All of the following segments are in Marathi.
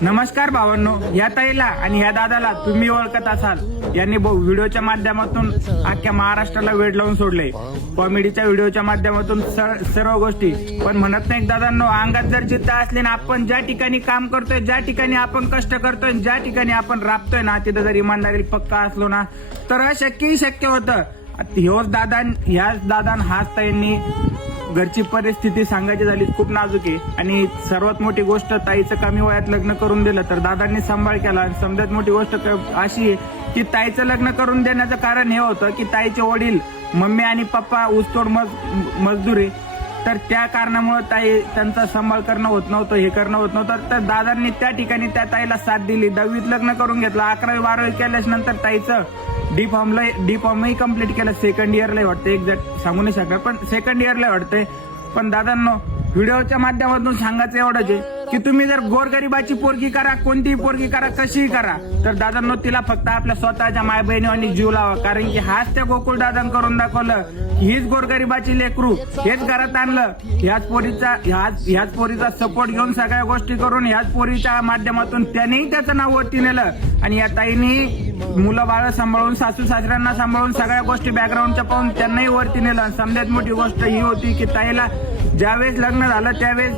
नमस्कार भावांनो, या ताईला आणि या दादाला तुम्ही ओळखत असाल. यांनी व्हिडिओच्या माध्यमातून अख्ख्या महाराष्ट्राला वेड लावून सोडले. कॉमेडीच्या व्हिडिओच्या माध्यमातून सर्व गोष्टी. पण म्हणत नाही दादांनो, अंगात जर जिद्द असली ना, आपण ज्या ठिकाणी काम करतोय, ज्या ठिकाणी आपण कष्ट करतोय, ज्या ठिकाणी आपण राबतोय ना, तिथं जर इमानदारी पक्का असलो ना, तर शक्य होतं. ह्याच दादान हाच ताईंनी घरची परिस्थिती सांगायची झाली खूप नाजूक आहे. आणि सर्वात मोठी गोष्ट, ताईचं कमी वयात लग्न करून दिलं तर दादांनी सांभाळ केला. समजात मोठी गोष्ट अशी आहे की ताईचं लग्न करून देण्याचं कारण हे होतं की ताईचे वडील, मम्मी आणि पप्पा ऊसतोड मजदुरी, तर त्या कारणामुळे ताई त्यांचा सांभाळ करणं होत नव्हतं, हे करणं होत नव्हतं. तर दादांनी त्या ठिकाणी त्या ताईला साथ दिली. 10वीत लग्न करून घेतलं. 11वी 12वी केल्याच नंतर ताईचं डी फॉर्मही कम्प्लीट केलं. सेकंड इयरला वाटतं, एक्झॅक्ट सांगू नाही शकत, पण सेकंड इयरला वाटतंय. पण दादांनो, व्हिडिओच्या माध्यमातून सांगायचं एवढंच आहे की तुम्ही जर गोरगरिबाची पोरगी करा, कोणतीही पोरगी करा, कशीही करा, तर दादांनो तिला फक्त आपल्या स्वतःच्या माय बहिणीवानी जीव लावा. कारण की हाच त्या गोकुळ दादान करून दाखवलं. हीच गोरगरिबाची लेकरू, हेच घरात आणलं. ह्याच पोरीचा सपोर्ट घेऊन सगळ्या गोष्टी करून ह्याच पोरीच्या माध्यमातून त्यानेही त्याचं नाव वरती नेलं. आणि या ताईनी मुलं बाळ सांभाळून, सासू सासऱ्यांना सांभाळून, सगळ्या गोष्टी बॅकग्राऊंडच्या पाहून त्यांनाही वरती नेलं. समजात मोठी गोष्ट ही होती की ताईला ज्यावेळेस लग्न झालं त्यावेळेस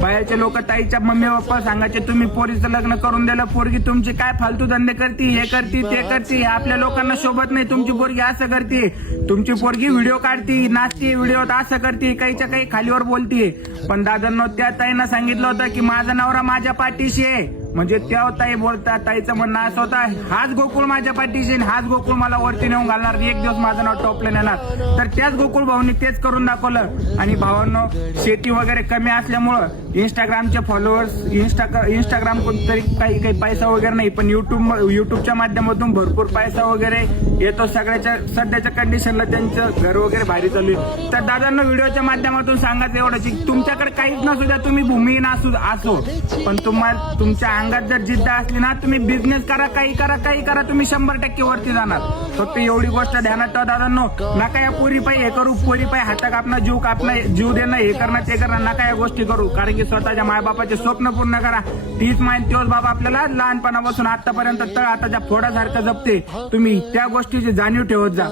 बाहेरचे लोक ताईच्या मम्मी पप्पा सांगायचे, तुम्ही पोरीचं लग्न करून दिलं, पोरगी तुमची काय फालतू धंदे करती, हे करती, ते करती, आपल्या लोकांना शोभत नाही, तुमची पोरगी असं करते, तुमची पोरगी व्हिडिओ काढती, नाचती व्हिडिओत, असं करते, काहीच्या काही खालीवर बोलतीये. पण दादांनो, त्या ताईनं सांगितलं होतं की माझा नवरा माझ्या पाठीशी आहे. म्हणजे त्या ताई बोलतात, ताईचं म्हणणं असं होतं, हाच गोकुळ माझ्या पाठीशी, हाच गोकुळ मला वरती नेऊन घालणार, एक दिवस माझं नाव टॉपला नेणार. तर त्याच गोकुळ भाऊनी तेच करून दाखवलं. आणि भावांनो, शेती वगैरे कमी असल्यामुळं इंस्टाग्रामचे फॉलोअर्स, इंस्टाग्राम तरी काही पैसा वगैरे नाही, पण युट्यूबच्या माध्यमातून भरपूर पैसा वगैरे येतो. सध्याच्या कंडिशनला त्यांचं घर वगैरे भारी चालू आहे. तर दादांना व्हिडिओच्या माध्यमातून सांगायचं एवढंच की तुमच्याकडे काहीच नसू द्या, तुम्ही भूमिहीन असो, पण तुमच्या अंगात जर जिद्द असली ना, तुम्ही बिझनेस करा, काही करा, तुम्ही 100% वरती जाणार. फक्त एवढी गोष्ट ध्यानात ठेवा दादांनो, नका या पोरी पायी हे करू, पोरी पायी हातात आपला जीव देणं, हे करणं, ते करणं, नका या गोष्टी करू. कारण की स्वतःच्या मायबापाचे स्वप्न पूर्ण करा. तीच माय तोच बाबा आपल्याला लहानपणापासून आतापर्यंत आताच्या फोडासारखं जपते. तुम्ही त्या गोष्टीची जाणीव ठेवत जा.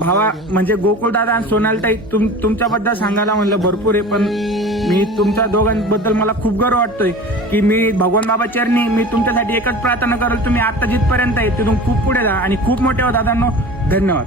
भावा म्हणजे गोकुळ दादा आणि सोनालताई, तुमच्याबद्दल सांगायला म्हणलं भरपूर आहे, पण मी तुमच्या दोघांबद्दल मला खूप गर्व वाटतोय की मी भगवान बाबा चरणी मी तुमच्यासाठी एकच प्रार्थना करेल, तुम्ही आता जिथपर्यंत आहे तिथून खूप पुढे जा आणि खूप मोठे हो दादांनो. धन्यवाद.